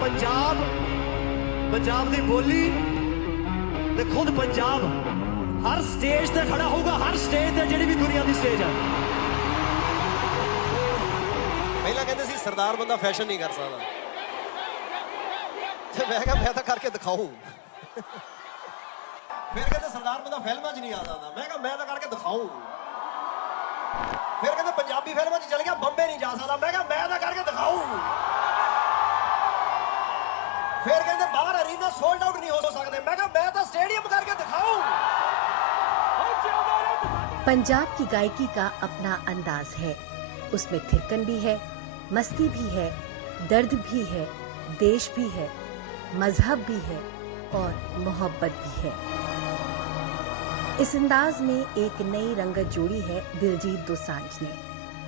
पंजाब पंजाब दी बोली ते खुद पंजाब हर स्टेज ते खड़ा होगा, हर स्टेज ते जिहड़ी भी दुनिया दी स्टेज है। पहला कहते सी सरदार बंदा फैशन नहीं कर सकता, ते मैं कहा मैं तो करके दिखाऊं। फिर कहते सरदार बंदा फिल्मां च नहीं आ सकता, मैं कहा मैं तो करके दिखाऊं। फिर कहते पंजाबी फिल्मां च चल गया, बम्बे नहीं जा सकता, मैं कहा मैं तो करके दिखाऊं। फिर कहते बाहर अरीना सोल्ड आउट नहीं हो सकते, मैं कहा मैं तो स्टेडियम करके दिखाऊं। पंजाब की गायकी का अपना अंदाज है, उसमें थिरकन भी है, मस्ती भी है, दर्द भी है, देश भी है, मजहब भी है और मोहब्बत भी है। इस अंदाज में एक नई रंगत जोड़ी है दिलजीत दोसांझ ने।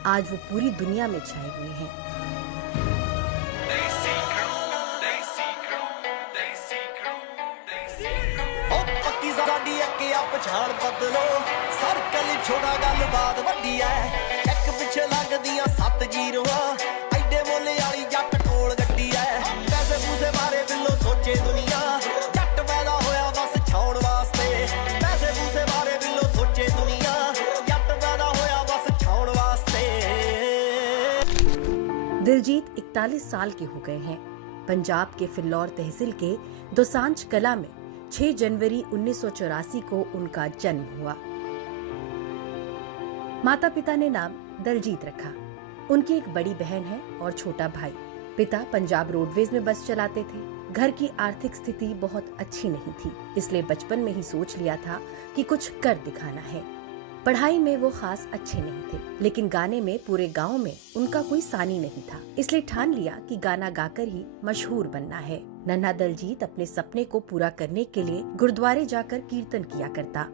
आज वो पूरी दुनिया में छाए हुए हैं। पछाण बदलो सर्कल छोड़ा गलबात वड्डी है, एक पिछे लगदियां 7 जीरोआं एडे मोले वाली जट कोल गड्डी है। पैसे पूसे बारे बिल्लो सोचे दुनिया, जट पैदा होया बस छाउण वास्ते। पैसे पूसे बारे बिल्लो सोचे दुनिया, जट पैदा होया बस छाउण वास्ते। दिलजीत 41 साल के हो गए हैं। पंजाब के फिल्लौर तहसील के दोसांझ कला में 6 जनवरी 1984 को उनका जन्म हुआ। माता पिता ने नाम दलजीत रखा। उनकी एक बड़ी बहन है और छोटा भाई। पिता पंजाब रोडवेज में बस चलाते थे। घर की आर्थिक स्थिति बहुत अच्छी नहीं थी, इसलिए बचपन में ही सोच लिया था कि कुछ कर दिखाना है। पढ़ाई में वो खास अच्छे नहीं थे, लेकिन गाने में पूरे गांव में उनका कोई सानी नहीं था, इसलिए ठान लिया कि गाना गाकर ही मशहूर बनना है। नन्हा दलजीत अपने सपने को पूरा करने के लिए गुरुद्वारे जाकर कीर्तन किया करता।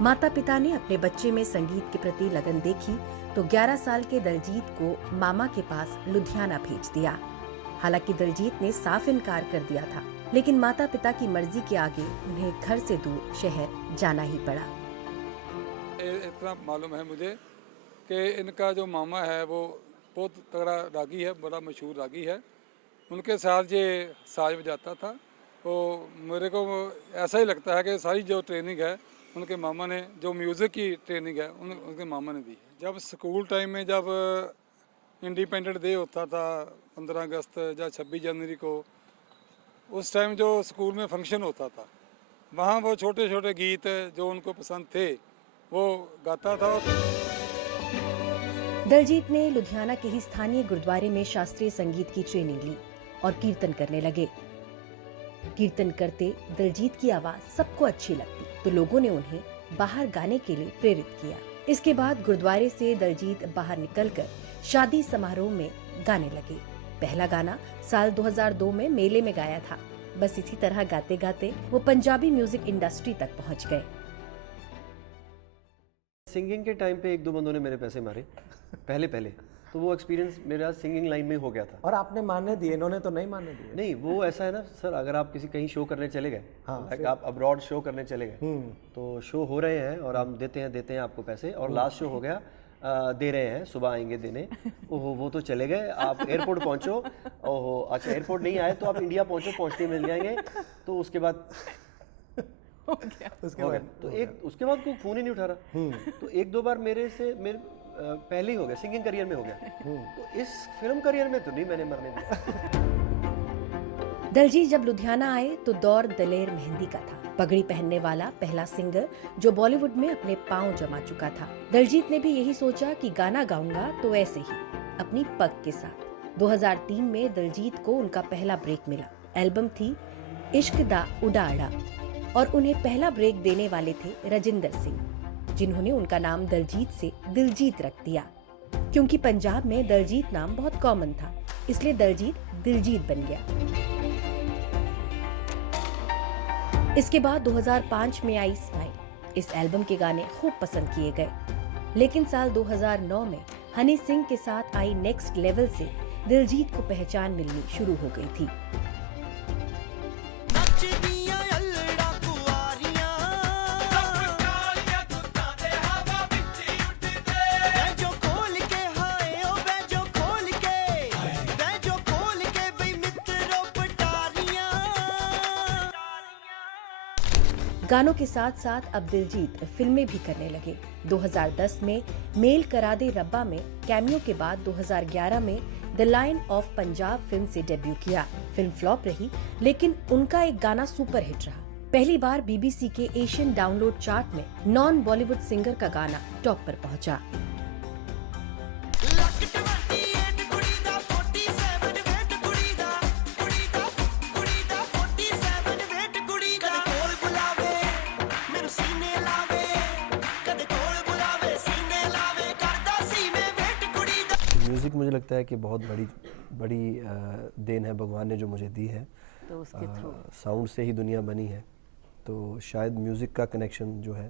माता पिता ने अपने बच्चे में संगीत के प्रति लगन देखी तो 11 साल के दलजीत को मामा के पास लुधियाना भेज दिया। हालांकि दलजीत ने साफ इनकार कर दिया था, लेकिन माता पिता की मर्जी के आगे उन्हें घर से दूर शहर जाना ही पड़ा। इतना मालूम है मुझे कि इनका जो मामा है वो बहुत तगड़ा रागी है, बड़ा मशहूर रागी है। उनके साथ ये साज बजाता था। तो मेरे को ऐसा ही लगता है कि सारी जो ट्रेनिंग है उनके मामा ने, जो म्यूज़िक की ट्रेनिंग है उनके मामा ने दी है। जब स्कूल टाइम में जब इंडिपेंडेंट डे होता था 15 अगस्त या 26 जनवरी को, उस टाइम जो स्कूल में फंक्शन होता था, वहाँ वो छोटे छोटे गीत जो उनको पसंद थे वो गाता था। दलजीत ने लुधियाना के ही स्थानीय गुरुद्वारे में शास्त्रीय संगीत की ट्रेनिंग ली और कीर्तन करने लगे। कीर्तन करते दलजीत की आवाज सबको अच्छी लगती, तो लोगों ने उन्हें बाहर गाने के लिए प्रेरित किया। इसके बाद गुरुद्वारे से दलजीत बाहर निकलकर शादी समारोह में गाने लगे। पहला गाना साल 2002 में मेले में गाया था। बस इसी तरह गाते गाते वो पंजाबी म्यूजिक इंडस्ट्री तक पहुंच गए। सिंगिंग के टाइम पे 1-2 बंदों ने मेरे पैसे मारे पहले, तो वो एक्सपीरियंस मेरा सिंगिंग लाइन में हो गया था। और आपने मानने दिए, इन्होंने तो नहीं मानने दिए। नहीं, वो ऐसा है ना सर, अगर आप किसी कहीं शो करने चले गए, आप अब्रॉड शो करने चले गए, तो शो हो रहे हैं और हम देते हैं आपको पैसे, और लास्ट शो हो गया, दे रहे हैं, सुबह आएंगे देने, ओहो वो तो चले गए, आप एयरपोर्ट पहुंचो, ओहो अच्छा एयरपोर्ट नहीं आए तो आप इंडिया पहुंचो, पहुंचते मिल जाएंगे। तो उसके बाद उसके बाद कोई फोन ही नहीं उठा रहा। तो 1-2 बार मेरे पहले ही हो गया, सिंगिंग करियर में हो गया, तो इस फिल्म करियर में तो नहीं मैंने मरने दिया। दलजीत जब लुधियाना आए तो दौर दलेर मेहंदी का था। पगड़ी पहनने वाला पहला सिंगर जो बॉलीवुड में अपने पांव जमा चुका था। दलजीत ने भी यही सोचा कि गाना गाऊंगा तो ऐसे ही, अपनी पग के साथ। 2003 में दलजीत को उनका पहला ब्रेक मिला। एल्बम थी इश्क दा उडाड़ा और उन्हें पहला ब्रेक देने वाले थे राजिंदर सिंह, जिन्होंने उनका नाम दलजीत से दिलजीत रख दिया। क्योंकि पंजाब में दलजीत नाम बहुत कॉमन था, इसलिए दलजीत दिलजीत बन गया। इसके बाद 2005 में आई स्माइल। इस एल्बम के गाने खूब पसंद किए गए, लेकिन साल 2009 में हनी सिंह के साथ आई नेक्स्ट लेवल से दिलजीत को पहचान मिलनी शुरू हो गई थी। ਨੱਚਦੀਆਂ ਅਲੜਾ ਕੁਆਰੀਆਂ ਬੈਜੋ ਖੋਲ ਕੇ ਹਾਏ ਓ ਬੈਜੋ ਖੋਲ ਕੇ ਬਈ ਮਿੱਤਰੋ ਪਟਾਰੀਆਂ। गानों के साथ साथ अब दिलजीत फिल्में भी करने लगे। 2010 में मेल करा दे रब्बा में कैमियो के बाद 2011 में the lion of Punjab film से डेब्यू किया। फिल्म फ्लॉप रही, लेकिन उनका एक गाना सुपर हिट रहा। पहली बार BBC के एशियन डाउनलोड चार्ट में नॉन बॉलीवुड सिंगर का गाना टॉप पर पहुंचा। ਲੱਕ 28 ਕੁੜੀ ਦਾ 47 ਵੇਟ ਕੁੜੀ ਦਾ 47 ਵੇਟ ਕੁੜੀ ਦਾ। ਕਦੇ ਕੋਲ ਬੁਲਾਵੇ ਮੈਨੂੰ ਸੀਨੇ ਲਾਵੇ, ਕਦੇ ਕੋਲ ਬੁਲਾਵੇ ਸੀਨੇ ਲਾਵੇ, ਕਰਦਾ ਸੀ ਮੈਂ ਵੇਟ ਕੁੜੀ ਦਾ। म्यूज़िक मुझे लगता है कि बहुत बड़ी देन है भगवान ने जो मुझे दी है। तो उसके थ्रू साउंड से ही दुनिया बनी है, तो शायद म्यूज़िक का कनेक्शन जो है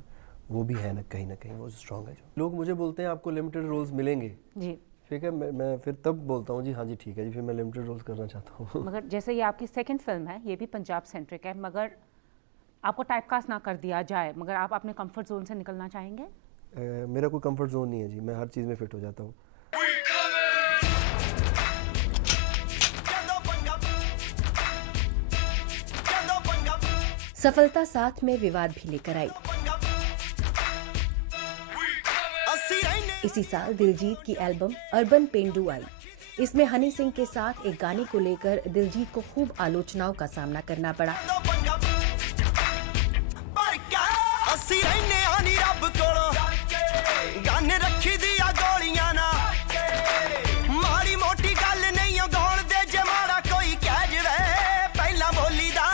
वो भी है ना कहीं वो स्ट्रॉन्ग है। जो लोग मुझे बोलते हैं आपको लिमिटेड रोल्स मिलेंगे, जी, ठीक है, मैं फिर तब बोलता हूँ जी हाँ जी ठीक है जी, फिर मैं लिमिटेड रोल्स करना चाहता हूँ। मगर जैसे ये आपकी सेकंड फिल्म है, ये भी पंजाब सेंट्रिक है, मगर आपको टाइपकास्ट ना कर दिया जाए, मगर आप अपने कंफर्ट जोन से निकलना चाहेंगे? मेरा कोई कंफर्ट जोन नहीं है जी, मैं हर चीज़ में फिट हो जाता हूँ। सफलता साथ में विवाद भी लेकर आई। ਅਸੀਂ ਰਹਿਨੇ इसी साल दिलजीत की एल्बम अर्बन पेंडू आई। इसमें हनी सिंह के साथ एक गाने को लेकर दिलजीत को खूब आलोचनाओं का सामना करना पड़ा। ਪਰ ਕਾ ਅਸੀਂ ਰਹਿਨੇ ਆ ਨੀ ਰੱਬ ਕੋਲੋਂ ਗੰਨ ਰੱਖੀ ਦੀਆਂ ਗੋਲੀਆਂ ਨਾ ਮਾੜੀ ਮੋਟੀ ਗੱਲ ਨਹੀਂ ਓ ਗਾਉਣ ਦੇ ਜੇ ਮਾੜਾ ਕੋਈ ਕਹਿ ਜਵੇ ਪਹਿਲਾਂ ਬੋਲੀ ਦਾ।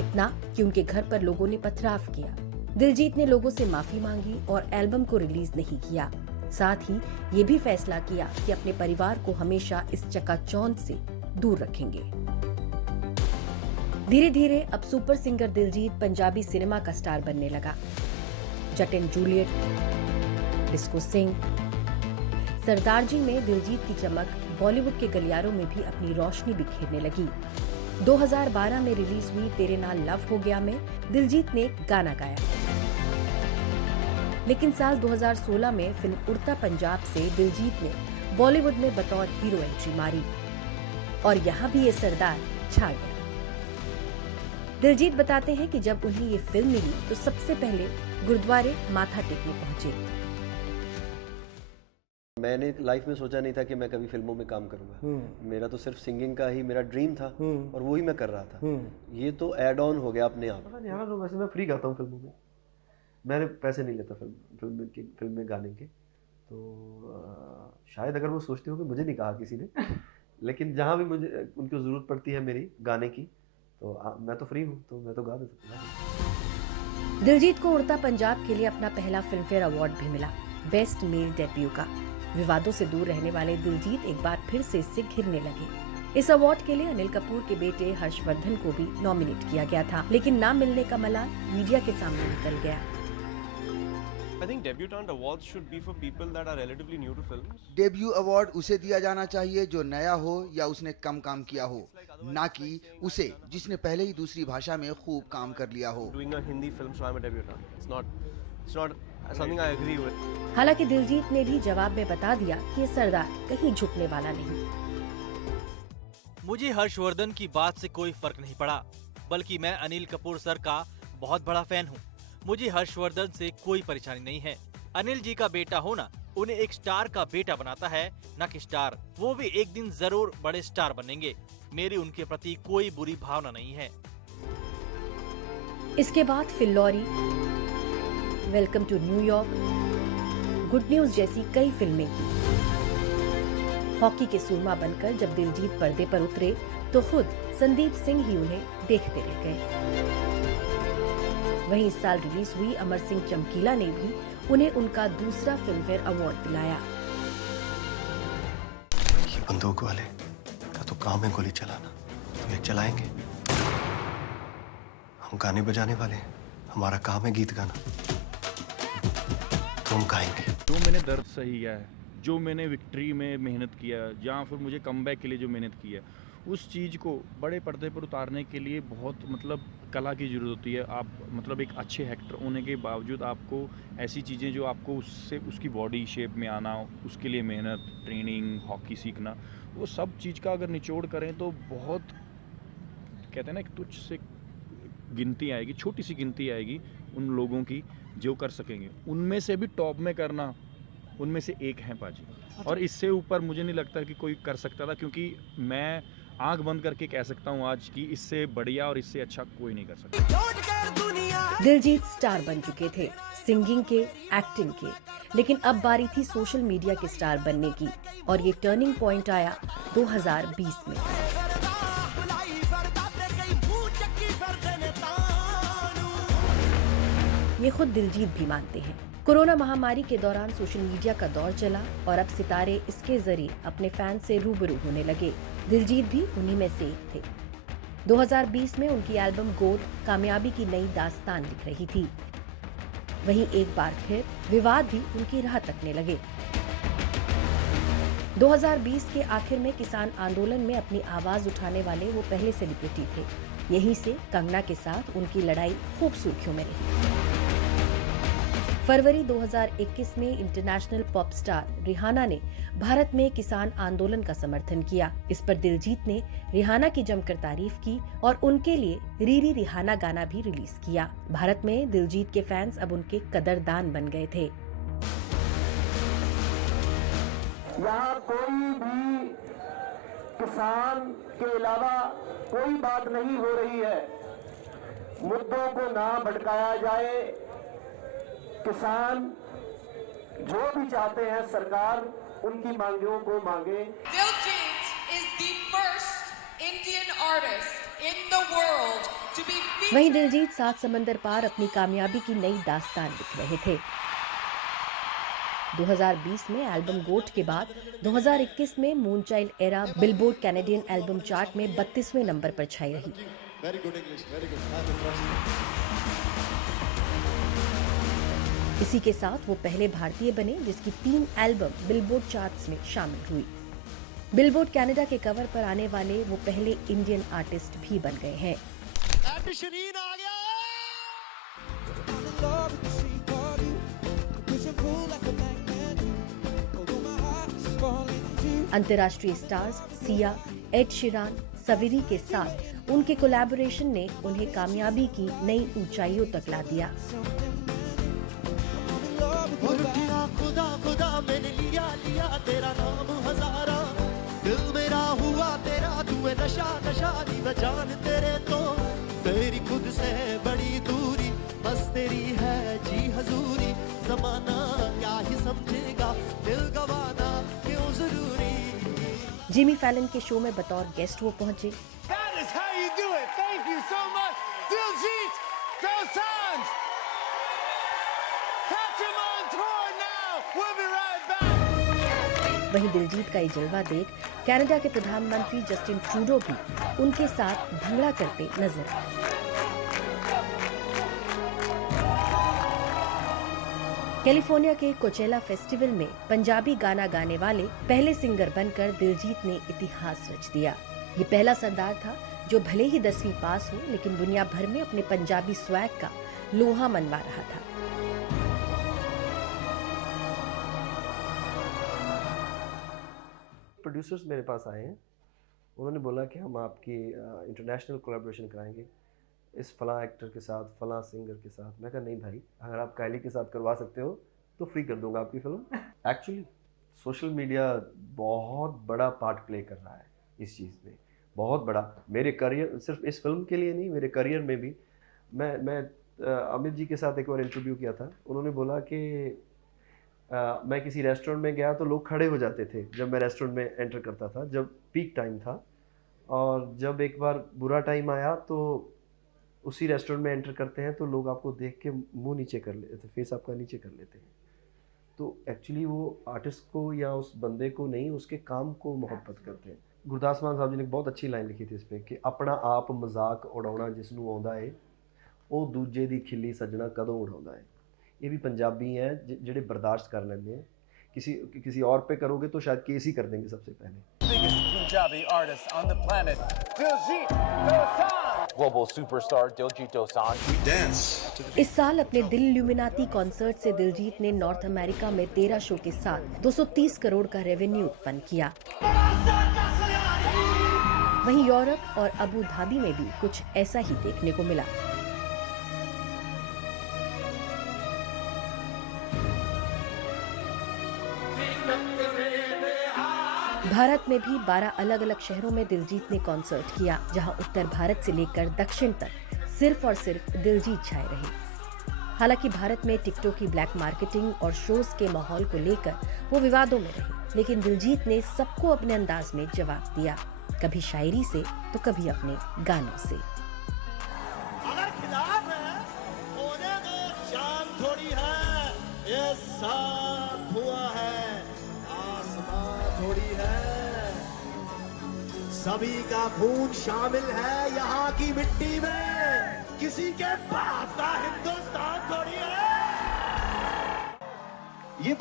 इतना कि उनके घर पर लोगों ने पथराव किया। दिलजीत ने लोगों से माफी मांगी और एल्बम को रिलीज नहीं किया। साथ ही ये भी फैसला किया कि अपने परिवार को हमेशा इस चकाचौंध से दूर रखेंगे। धीरे धीरे अब super singer Diljit Punjabi cinema का स्टार बनने लगा। जट एंड जूलियट, डिस्को सिंह, सरदार जी में दिलजीत की चमक बॉलीवुड के गलियारों में भी अपनी रोशनी बिखेरने लगी। 2012 में रिलीज हुई तेरे नाल लव हो गया में दिलजीत ने एक गाना गाया, लेकिन साल 2016 में फिल्म उड़ता पंजाब से दिलजीत ने बॉलीवुड में बतौर हीरो एंट्री मारी और यहाँ भी ये सरदार छा गया। दिलजीत बताते हैं कि जब उन्हें ये फिल्म मिली तो सबसे पहले गुरुद्वारे माथा टेकने पहुंचे। मैंने लाइफ में सोचा नहीं था कि मैं कभी फिल्मों में काम करूंगा। मेरा तो सिर्फ सिंगिंग का ही मेरा ड्रीम था और वही मैं कर रहा था। ये तो ऐड ऑन हो गया अपने आप। यहाँ तो वैसे मैं फ्री गाता हूँ फिल्मों में, मैंने पैसे नहीं लेता फिल्म में गाने के। तो शायद अगर वो सोचते हो कि मुझे नहीं कहा किसी ने, लेकिन जहाँ भी मुझे उनको ज़रूरत पड़ती है मेरी गाने की, तो मैं तो फ्री हूँ, तो मैं तो गा दे सकता हूँ। दिलजीत को उड़ता पंजाब के लिए अपना पहला फिल्मफेयर अवार्ड भी मिला, बेस्ट मेल डेब्यू का। विवादों से दूर रहने वाले दिलजीत एक बार फिर से इससे घिरने लगे। इस अवार्ड के लिए अनिल कपूर के बेटे हर्षवर्धन को भी नॉमिनेट किया गया था, लेकिन ना मिलने का मलाल मीडिया के सामने निकल गया। I think debutante awards should be for people that are relatively new to films. Debut award उसे दिया जाना चाहिए जो नया हो या उसने कम काम किया हो, ना कि उसे जिसने पहले ही दूसरी भाषा में खूब काम कर लिया हो। Doing a Hindi film, so I'm a debutant. It's not something I agree with. हालांकि दिलजीत ने भी जवाब में बता दिया कि ये सरदार कहीं झुकने वाला नहीं। मुझे हर्षवर्धन की बात से कोई फर्क नहीं पड़ा, बल्कि मैं अनिल कपूर सर का बहुत बड़ा फैन हूँ। मुझे हर्षवर्धन से कोई परेशानी नहीं है। अनिल जी का बेटा होना उन्हें एक स्टार का बेटा बनाता है, न कि स्टार। वो भी एक दिन जरूर बड़े स्टार बनेंगे। मेरी उनके प्रति कोई बुरी भावना नहीं है। इसके बाद Phillauri, welcome to New York, good news जैसी कई फिल्में की। हॉकी के सूरमा बनकर जब दिलजीत पर्दे पर उतरे तो खुद संदीप सिंह ही उन्हें देखते रह गए। वहीं इस साल रिलीज हुई अमर सिंह चमकीला ने भी उन्हें उनका दूसरा फिल्मफेयर अवार्ड दिलाया। ये बंदूक वाले का तो काम है गोली चलाना, तो ये चलाएंगे। हम गाने बजाने वाले हैं, हमारा काम है गीत गाना, तो हम गाएंगे। जो मैंने दर्द सही है, जो मैंने विक्ट्री में मेहनत किया, या फिर मुझे कमबैक के लिए जो मेहनत की है, उस चीज़ को बड़े पर्दे पर उतारने के लिए बहुत मतलब कला की ज़रूरत होती है। आप मतलब एक अच्छे एक्टर होने के बावजूद आपको ऐसी चीज़ें जो आपको उससे उसकी बॉडी शेप में आना, उसके लिए मेहनत, ट्रेनिंग, हॉकी सीखना, वो सब चीज़ का अगर निचोड़ करें तो बहुत, कहते हैं ना, एक तुच्छ से गिनती आएगी, छोटी सी गिनती आएगी उन लोगों की जो कर सकेंगे। उनमें से भी टॉप में करना, उनमें से एक है पाजी। और इससे ऊपर मुझे नहीं लगता कि कोई कर सकता था, क्योंकि मैं आंख बंद करके कह सकता हूँ आज की इससे बढ़िया और इससे अच्छा कोई नहीं कर सकता। दिलजीत स्टार बन चुके थे, सिंगिंग के, एक्टिंग के, लेकिन अब बारी थी सोशल मीडिया के स्टार बनने की, और ये टर्निंग पॉइंट आया 2020 में। ये खुद दिलजीत भी मानते हैं। कोरोना महामारी के दौरान सोशल मीडिया का दौर चला और अब सितारे इसके जरिए अपने फैंस से रूबरू होने लगे। दिलजीत भी उन्हीं में से एक थे। 2020 में उनकी एल्बम गोद कामयाबी की नई दास्तान लिख रही थी। वहीं एक बार फिर विवाद भी उनकी राह तकने लगे। 2020 के आखिर में किसान आंदोलन में अपनी आवाज उठाने वाले वो पहले सेलिब्रिटी थे। यहीं से कंगना के साथ उनकी लड़ाई खूब सुर्खियों में रही। फरवरी 2021 में इंटरनेशनल पॉप स्टार रिहाना ने भारत में किसान आंदोलन का समर्थन किया। इस पर दिलजीत ने रिहाना की जमकर तारीफ की और उनके लिए रीरी रिहाना गाना भी रिलीज किया। भारत में दिलजीत के फैंस अब उनके कदरदान बन गए थे। यहाँ कोई भी किसान के अलावा कोई बात नहीं हो रही है। मुद्दों को ना भटकाया जाए। किसान जो भी चाहते हैं सरकार उनकी मांगों को मांगे। Diljit is the first Indian artist in the world to be featured. वहीं दिलजीत 7 समंदर पार अपनी कामयाबी की नई दास्तान लिख रहे थे। 2020 में एल्बम गोट के बाद 2021 में Moonchild Era Billboard Canadian album chart में 32वें नंबर पर छाई रही। इसी के साथ वो पहले भारतीय बने जिसकी 3 एल्बम बिलबोर्ड चार्ट्स में शामिल हुई। बिलबोर्ड कनाडा के कवर पर आने वाले वो पहले इंडियन आर्टिस्ट भी बन गए हैं। अंतर्राष्ट्रीय स्टार्स सिया, एड शीरान, सवेरी के साथ उनके कोलैबोरेशन ने उन्हें कामयाबी की नई ऊंचाइयों तक ला दिया। खुदा खुदा मैंने लिया लिया तेरा नाम हजारा, दिल मेरा हुआ तेरा, तू नशा नशा दी बजान तेरे तो, तेरी खुद से बड़ी दूरी, बस तेरी है जी हजूरी, जमाना क्या ही समझेगा, दिल गवाना क्यों जरूरी। जिमी फैलन के शो में बतौर गेस्ट वो पहुंचे। वहीं दिलजीत का ये जलवा देख कनाडा के प्रधानमंत्री जस्टिन ट्रूडो भी उनके साथ भंगड़ा करते नजर आए। कैलिफोर्निया के कोचेला फेस्टिवल में पंजाबी गाना गाने वाले पहले सिंगर बनकर दिलजीत ने इतिहास रच दिया। ये पहला सरदार था जो भले ही 10वीं पास हो लेकिन दुनिया भर में अपने पंजाबी स्वैग का लोहा मनवा रहा था। प्रोड्यूसर्स मेरे पास आए हैं, उन्होंने बोला कि हम आपकी इंटरनेशनल कोलैबोरेशन कराएंगे इस फलां एक्टर के साथ, फलां सिंगर के साथ। मैं कहा नहीं भाई, अगर आप कायली के साथ करवा सकते हो तो फ्री कर दूंगा आपकी फिल्म। एक्चुअली सोशल मीडिया बहुत बड़ा पार्ट प्ले कर रहा है इस चीज़ में, बहुत बड़ा। मेरे करियर, सिर्फ इस फिल्म के लिए नहीं, मेरे करियर में भी। मैं अमित जी के साथ एक बार इंटरव्यू किया था, उन्होंने बोला कि मैं किसी रेस्टोरेंट में गया तो लोग खड़े हो जाते थे जब मैं रेस्टोरेंट में एंटर करता था, जब पीक टाइम था। और जब एक बार बुरा टाइम आया तो उसी रेस्टोरेंट में एंटर करते हैं तो लोग आपको देख के मुंह नीचे कर लेते, फेस आपका नीचे कर लेते हैं। तो एक्चुअली वो आर्टिस्ट को या उस बंदे को नहीं, उसके काम को मोहब्बत करते हैं। गुरदास मान साहब जी ने एक बहुत अच्छी लाइन लिखी थी इस पर कि अपना आप मजाक उड़ाना जिसनू आउंदा है वो दूजे दी खिल्ली सजना कदों उड़ाउंदा है। ये भी पंजाबी हैं जिहड़े बर्दाश्त कर लेंदे हैं, किसी और पे करोगे तो शायद केस ही कर देंगे सबसे पहले। Punjabi artist on the planet, Diljit Dosanjh. Global superstar Diljit Dosanjh. We dance to the इस साल अपने दिल ल्यूमिनाती कॉन्सर्ट से दिलजीत ने नॉर्थ अमेरिका में 13 शो के साथ 230 करोड़ का रेवेन्यू उत्पन्न किया। वहीं यूरोप और अबू धाबी में भी कुछ ऐसा ही देखने को मिला। भारत में भी 12 अलग अलग शहरों में दिलजीत ने कॉन्सर्ट किया, जहां उत्तर भारत से लेकर दक्षिण तक सिर्फ और सिर्फ दिलजीत छाए रहे। हालांकि भारत में टिकटों की ब्लैक मार्केटिंग और शोज के माहौल को लेकर वो विवादों में रहे, लेकिन दिलजीत ने सबको अपने अंदाज में जवाब दिया, कभी शायरी से तो कभी अपने गानों से। अगर खिलाफ है होने दो, शान थोड़ी है, ये साफ हुआ है, आसमां थोड़ी है, सभी का खून शामिल है यहाँ की मिट्टी में, किसी के बाप का हिंदुस्तान थोड़ी है।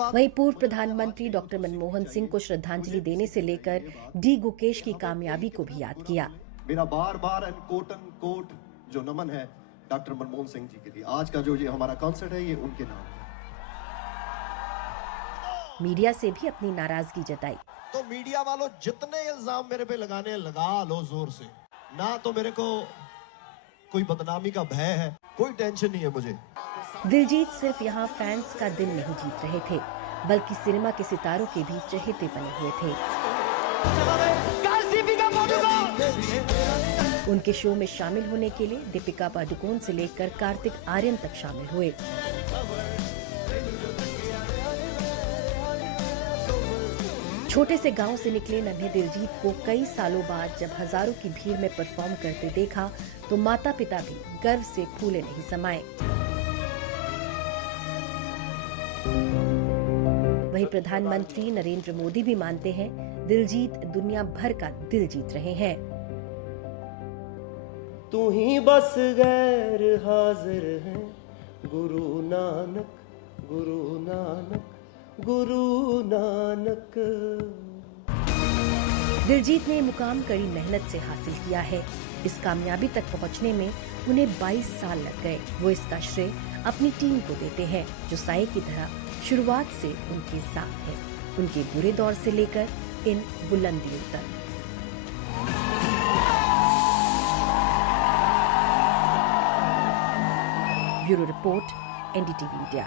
वहीं पूर्व प्रधानमंत्री डॉक्टर मनमोहन सिंह को श्रद्धांजलि देने से लेकर डी गुकेश की कामयाबी को भी याद किया। मेरा बार बार कोट जो नमन है डॉक्टर मनमोहन सिंह जी के लिए। आज का जो ये हमारा कॉन्सर्ट है ये उनके नाम है। मीडिया से भी अपनी नाराजगी जताई। तो मीडिया वालों जितने इल्जाम मेरे पे लगाने लगा लो जोर से, ना तो मेरे को कोई बदनामी का भय है, कोई टेंशन नहीं है मुझे। दिलजीत सिर्फ यहाँ फैंस का दिल नहीं जीत रहे थे, बल्कि सिनेमा के सितारों के भी चहेते बने हुए थे। उनके शो में शामिल होने के लिए दीपिका पादुकोण से लेकर कार्तिक आर्यन तक शामिल हुए। छोटे से गांव से निकले नन्हे दिलजीत को कई सालों बाद जब हजारों की भीड़ में परफॉर्म करते देखा तो माता पिता भी गर्व से फूले नहीं समाए। वहीं प्रधानमंत्री नरेंद्र मोदी भी मानते हैं दिलजीत दुनिया भर का दिल जीत रहे हैं। तू ही बस गैर हाजिर है, गुरु नानक गुरु नानक गुरु नानक। दिलजीत ने मुकाम कड़ी मेहनत से हासिल किया है। इस कामयाबी तक पहुंचने में उन्हें 22 साल लग गए। वो इसका श्रेय अपनी टीम को देते हैं, जो साए की तरह शुरुआत से उनके साथ है, उनके बुरे दौर से लेकर इन बुलंदियों तक। Bureau report, NDTV India.